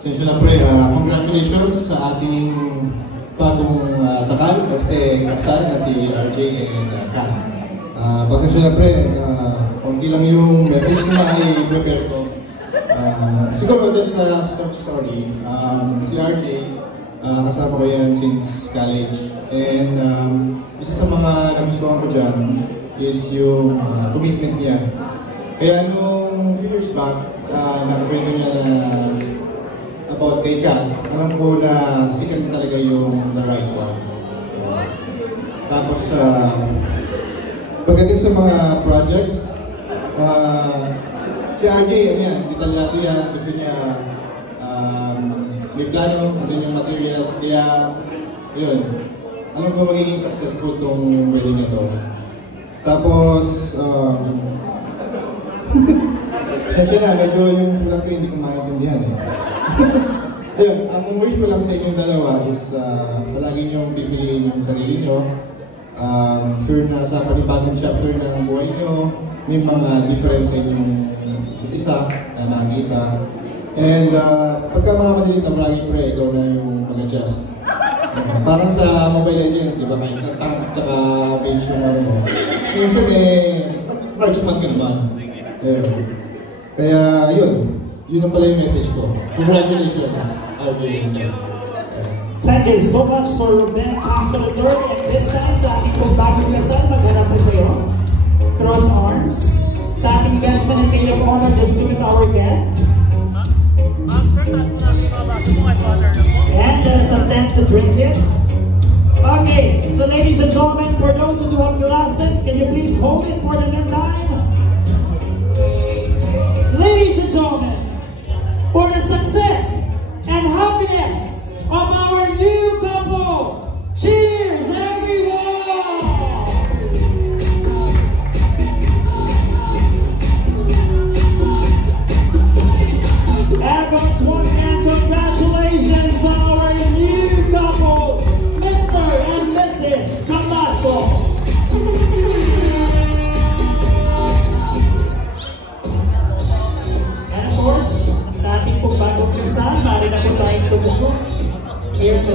Siyempre, congratulations sa ating bagong sakal, kasal na si RJ and Kat. Pasensya na pre, konti lang yung message na i-prepare ko. Siguro just a short story. Si RJ, kasama ko yan since college. And isa sa mga nagustuhan ko dyan is yung commitment niya. Kaya nung few years back, nakakwento niya na about kay Kat, alam ko na sikat talaga yung the right one. Tapos, pagdating sa mga projects, si RJ, ano yan, detalyado yan, gusto niya may plano, ano yung materials, kaya yun, alam ko magiging successful itong wedding ito. Tapos, siyempre na, medyo yung sulat ko hindi ko maintindihan eh. Ayun, ang wish ko lang sa inyong dalawa is palagi niyong pipiliin yung sarili niyo. Sure na sa panibagong chapter ng buhay niyo, may mga difference sa inyong isa't isa na makikita. And pagka mga madilit na palagi pre, ikaw na yung mag-adjust. Parang sa Mobile Legends, di ba? Kahit na-tank at saka bench yung ano mo. Minsan marksman ka naman. Kaya yun. Yun ang pala yung message ko. Congratulations, RJ. Thank you so much for Ruben Consolidor. And this time, sa ating pong bagong kasal, maghanap po kayo. Cross arms. Sa ating guest man and maid of honor, distinguished our guest. And some time to drink it. Okay, so ladies and gentlemen, for those who do have glasses, can you please hold it for the meantime? Ladies and gentlemen, for the success and happiness of our new couple. Cheers, everyone! Advance once again, congratulations on our new couple, Mr. and Mrs. Camaso. And of course, sa ating pong bagong kasal, maaari na po tayong tumugo. Here at the